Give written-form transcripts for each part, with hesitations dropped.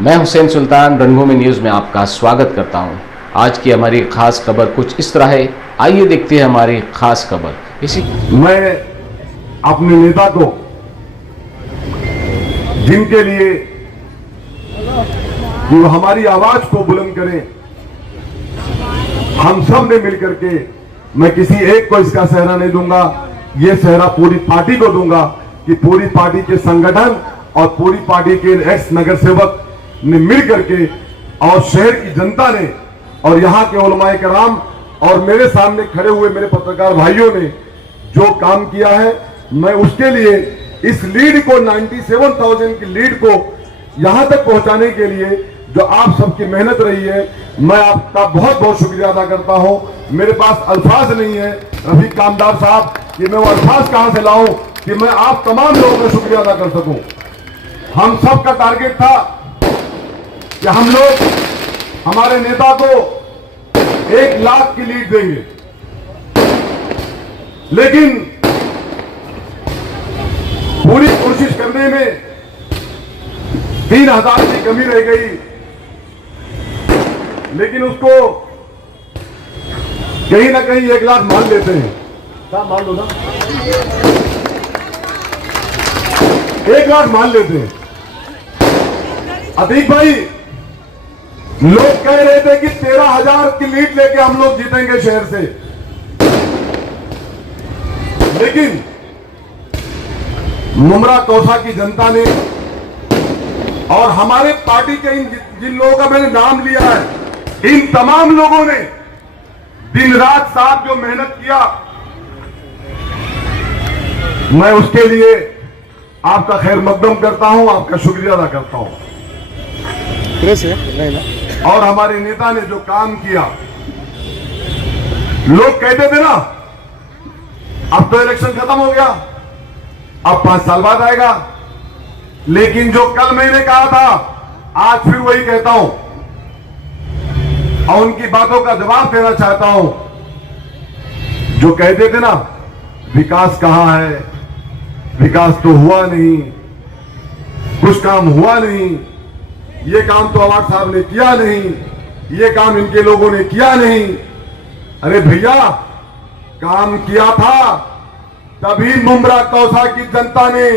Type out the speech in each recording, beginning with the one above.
मैं हुसैन सुल्तान रणभूमि न्यूज़ में आपका स्वागत करता हूं। आज की हमारी खास खबर कुछ इस तरह है, आइए देखते हैं हमारी खास खबर। इसी मैं अपने नेता को, जिनके लिए जो हमारी आवाज को बुलंद करें, हम सब ने मिलकर के, मैं किसी एक को इसका सहरा नहीं दूंगा, ये सहरा पूरी पार्टी को दूंगा कि पूरी पार्टी के संगठन और पूरी पार्टी के एक्स नगर सेवक ने मिल करके और शहर की जनता ने और यहाँ के उलमाए कराम और मेरे सामने खड़े हुए मेरे पत्रकार भाइयों ने जो काम किया है, मैं उसके लिए इस लीड को 97,000 की लीड को यहां तक पहुंचाने के लिए जो आप सबकी मेहनत रही है, मैं आपका बहुत बहुत शुक्रिया अदा करता हूं। मेरे पास अल्फाज नहीं है रफीक कामदार साहब कि मैं वो अल्फाज कहां से लाऊं कि मैं आप तमाम लोगों का शुक्रिया अदा कर सकूं। हम सब का टारगेट था कि हम लोग हमारे नेता को 1 लाख की लीड देंगे, लेकिन पूरी कोशिश करने में 3,000 की कमी रह गई, लेकिन उसको कहीं ना कहीं 1 लाख मान लेते हैं। क्या मान लो ना, 1 लाख मान लेते हैं। अतीक भाई, लोग कह रहे थे कि 13,000 की लीड लेके हम लोग जीतेंगे शहर से, लेकिन मुमरा कौसा की जनता ने और हमारे पार्टी के जिन लोगों का मैंने नाम लिया है, इन तमाम लोगों ने दिन रात साहब जो मेहनत किया, मैं उसके लिए आपका खैर मकदम करता हूं, आपका शुक्रिया अदा करता हूं। और हमारे नेता ने जो काम किया, लोग कहते थे ना अब तो इलेक्शन खत्म हो गया, अब 5 साल बाद आएगा, लेकिन जो कल मैंने कहा था आज फिर वही कहता हूं और उनकी बातों का जवाब देना चाहता हूं। जो कहते थे ना विकास कहां है, विकास तो हुआ नहीं, कुछ काम हुआ नहीं, ये काम तो अवार्ड साहब ने किया नहीं, ये काम इनके लोगों ने किया नहीं। अरे भैया, काम किया था, तभी मुमरा कौसा की जनता ने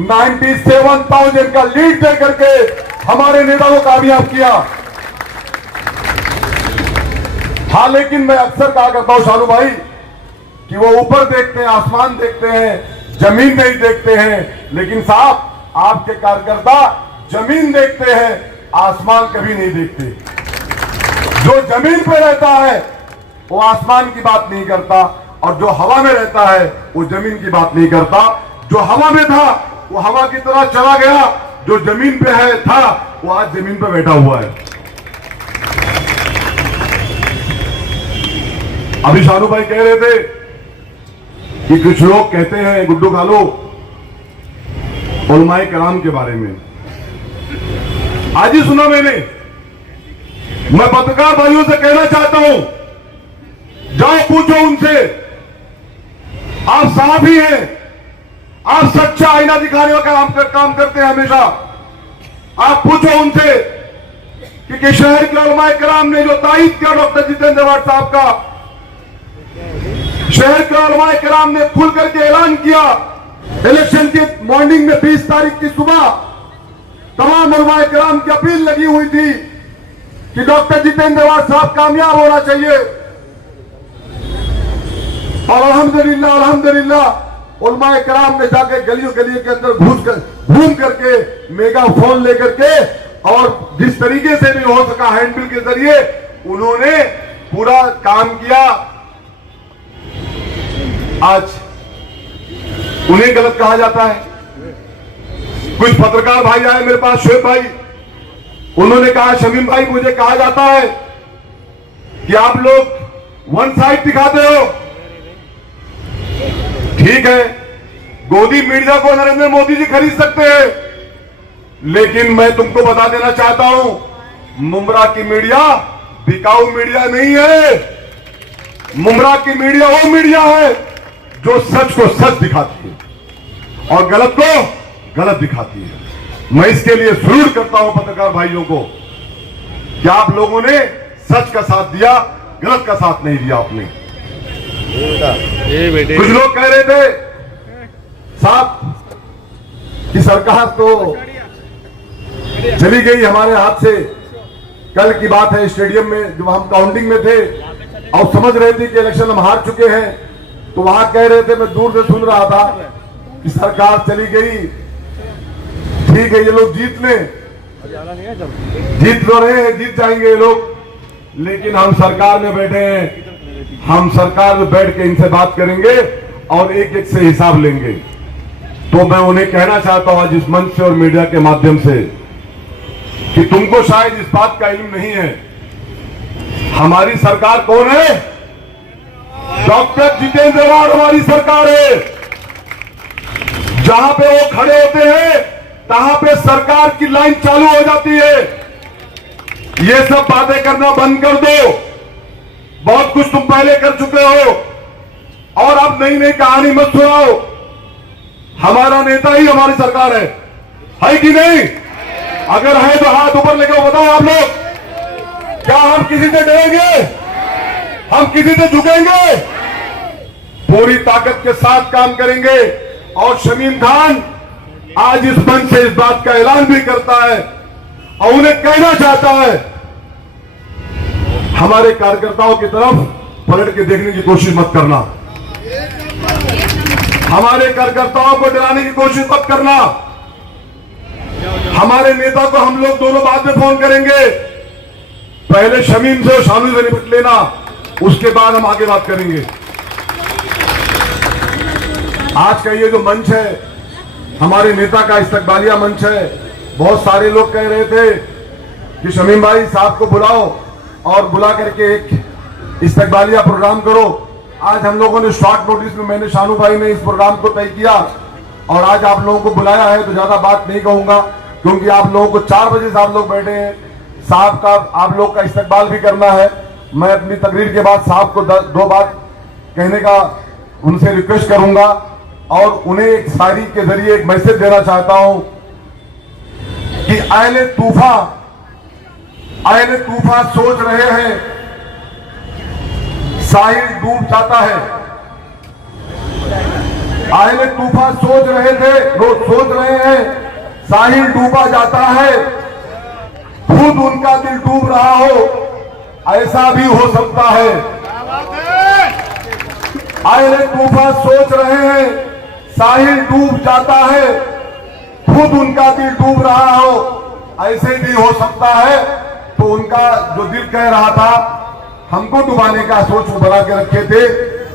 97,000 का लीड दे करके हमारे नेता को कामयाब किया। हाँ, लेकिन मैं अक्सर कहा करता हूं शानू भाई कि वो ऊपर देखते हैं, आसमान देखते हैं, जमीन नहीं देखते हैं, लेकिन साहब आपके कार्यकर्ता जमीन देखते हैं, आसमान कभी नहीं देखते। जो जमीन पे रहता है वो आसमान की बात नहीं करता, और जो हवा में रहता है वो जमीन की बात नहीं करता। जो हवा में था वो हवा की तरह चला गया, जो जमीन पे है था वो आज जमीन पे बैठा हुआ है। अभी शानू भाई कह रहे थे कि कुछ लोग कहते हैं गुड्डू खालो उलमाए कराम के बारे में। आज ही सुना मैंने। मैं पत्रकार भाइयों से कहना चाहता हूं, जाओ पूछो उनसे, आप साहबी हैं, आप सच्चा आईना दिखाने का काम करते हैं हमेशा। आप पूछो उनसे कि शहर के उलमाए कराम ने जो तायीद किया डॉक्टर जितेंद्र अवार्ड साहब का, शहर के उलमाए कराम ने खुल करके ऐलान किया इलेक्शन की मॉर्निंग में 20 तारीख की सुबह तमाम उलमाए कराम की अपील लगी हुई थी कि डॉक्टर जितेंद्र अवार्ड साहब कामयाब होना चाहिए। और अल्हम्दुलिल्लाह उलमाए कराम ने जाके गलियों गलियों के अंदर घूम करके मेगाफोन लेकर के और जिस तरीके से भी हो सका हैंडबिल के जरिए उन्होंने पूरा काम किया। आज उन्हें गलत कहा जाता है। कुछ पत्रकार भाई आए मेरे पास, शुएब भाई, उन्होंने कहा शमीम भाई मुझे कहा जाता है कि आप लोग वन साइड दिखाते हो। ठीक है, गोदी मीडिया को नरेंद्र मोदी जी खरीद सकते हैं, लेकिन मैं तुमको बता देना चाहता हूं मुमरा की मीडिया बिकाऊ मीडिया नहीं है। मुमरा की मीडिया वो मीडिया है जो सच को सच दिखाती है और गलत को गलत दिखाती है। मैं इसके लिए सलूट करता हूं पत्रकार भाइयों को कि आप लोगों ने सच का साथ दिया, गलत का साथ नहीं दिया आपने। कुछ लोग कह रहे थे साहब कि सरकार तो चली गई हमारे हाथ से। कल की बात है, स्टेडियम में जब हम काउंटिंग में थे और समझ रहे थे कि इलेक्शन हम हार चुके हैं, तो वहां कह रहे थे, मैं दूर से सुन रहा था कि सरकार चली गई, ठीक है ये लोग जीत लें, जीत तो रहे हैं, जीत जाएंगे ये लोग, लेकिन हम सरकार में बैठे हैं, हम सरकार में बैठ के इनसे बात करेंगे और एक एक से हिसाब लेंगे। तो मैं उन्हें कहना चाहता हूं आज इस मंच से और मीडिया के माध्यम से कि तुमको शायद इस बात का इल्म नहीं है, हमारी सरकार कौन है? डॉक्टर जितेंद्र आवाड हमारी सरकार है। जहां पे वो खड़े होते हैं तहां पे सरकार की लाइन चालू हो जाती है। ये सब बातें करना बंद कर दो, बहुत कुछ तुम पहले कर चुके हो और अब नई नई कहानी मत सुनाओ। हमारा नेता ही हमारी सरकार है कि नहीं? अगर है तो हाथ ऊपर लेकर बताओ आप लोग, क्या हम किसी से डरेंगे? हम किसी से झुकेंगे? पूरी ताकत के साथ काम करेंगे। और शमीम खान आज इस मंच से इस बात का ऐलान भी करता है और उन्हें कहना चाहता है, हमारे कार्यकर्ताओं की तरफ पलट के देखने की कोशिश मत करना, हमारे कार्यकर्ताओं को डराने की कोशिश मत करना। हमारे नेता को हम लोग दोनों बाद में फोन करेंगे, पहले शमीम से और शामिल से निपट लेना, उसके बाद हम आगे बात करेंगे। आज का ये जो मंच है हमारे नेता का इस्तकबालिया मंच है। बहुत सारे लोग कह रहे थे कि शमीम भाई साहब को बुलाओ और बुला करके एक इस्तकबालिया प्रोग्राम करो। आज हम लोगों ने शॉर्ट नोटिस में, मैंने शानू भाई ने इस प्रोग्राम को तय किया और आज आप लोगों को बुलाया है, तो ज्यादा बात नहीं कहूंगा क्योंकि आप लोगों को 4 बजे से आप लोग बैठे हैं, साहब का आप लोग का इस्तकबाल भी करना है। मैं अपनी तकरीर के बाद साहब को 2 बात कहने का उनसे रिक्वेस्ट करूंगा और उन्हें एक शायरी के जरिए एक मैसेज देना चाहता हूं कि आयले तूफा सोच रहे हैं साहिल डूब जाता है। आयले तूफा सोच रहे हैं साहिल डूबा जाता है, खुद उनका दिल डूब रहा हो ऐसा भी हो सकता है। आयले तूफा सोच रहे हैं साहिल डूब जाता है, खुद उनका दिल डूब रहा हो ऐसे भी हो सकता है। तो उनका जो दिल कह रहा था हमको डुबाने का सोच वो बना के रखे थे,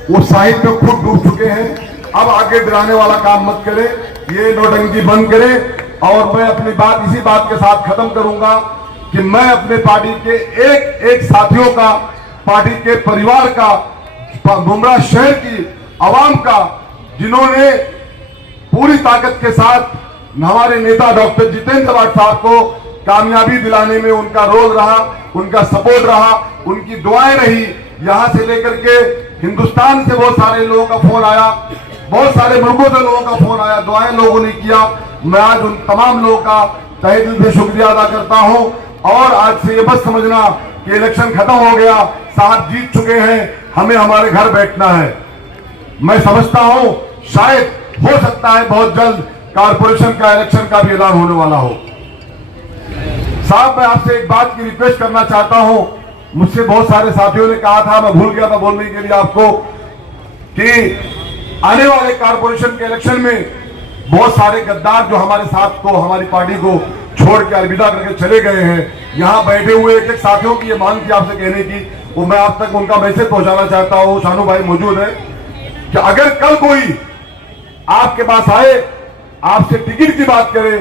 वो साहिल में खुद डूब चुके हैं। अब आगे डराने वाला काम मत करें, ये नौटंकी बंद करें। और मैं अपनी बात इसी बात के साथ खत्म करूंगा कि मैं अपने पार्टी के एक साथियों का, पार्टी के परिवार का, बुमरा शहर की आवाम का, जिन्होंने पूरी ताकत के साथ हमारे नेता डॉक्टर जितेंद्र आवाड साहब को कामयाबी दिलाने में उनका रोल रहा, उनका सपोर्ट रहा, उनकी दुआएं रही। यहां से लेकर के हिंदुस्तान से बहुत सारे लोगों का फोन आया, बहुत सारे मुल्कों से लोगों का फोन आया, दुआएं लोगों ने किया। मैं आज उन तमाम लोगों का तहे दिल से शुक्रिया अदा करता हूं। और आज से ये बस समझना कि इलेक्शन खत्म हो गया, साहब जीत चुके हैं, हमें हमारे घर बैठना है। मैं समझता हूं शायद हो सकता है बहुत जल्द कारपोरेशन का इलेक्शन का भी ऐलान होने वाला हो। साहब मैं आपसे एक बात की रिक्वेस्ट करना चाहता हूं, मुझसे बहुत सारे साथियों ने कहा था, मैं भूल गया था बोलने के लिए आपको, कि आने वाले कारपोरेशन के इलेक्शन में बहुत सारे गद्दार जो हमारे साथ को, हमारी पार्टी को छोड़ के अलविदा करके चले गए हैं, यहां बैठे हुए एक साथियों की ये मांग थी आपसे कहने की, वो मैं आप तक उनका मैसेज पहुंचाना चाहता हूं। शानू भाई मौजूद है कि अगर कल कोई आपके पास आए, आपसे टिकट की बात करे,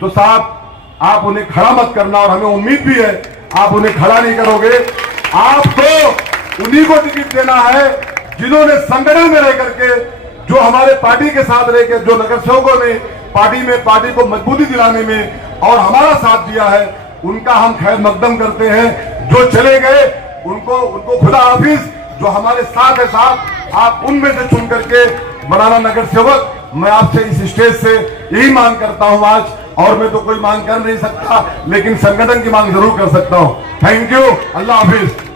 तो साहब आप उन्हें खड़ा मत करना। और हमें उम्मीद भी है आप उन्हें खड़ा नहीं करोगे, आपको उन्हीं को टिकट देना है जिन्होंने संगठन में रह करके, जो हमारे पार्टी के साथ रह के, जो नगर सेवकों ने पार्टी को मजबूती दिलाने में और हमारा साथ दिया है, उनका हम खैर मकदम करते हैं। जो चले गए उनको खुदा हाफिज। जो हमारे साथ है साहब, आप उनमें से चुन करके बनाना नगर सेवक मैं आपसे इस स्टेज से यही मांग करता हूं आज, और मैं तो कोई मांग कर नहीं सकता, लेकिन संगठन की मांग जरूर कर सकता हूं। Thank you, Allah Hafiz.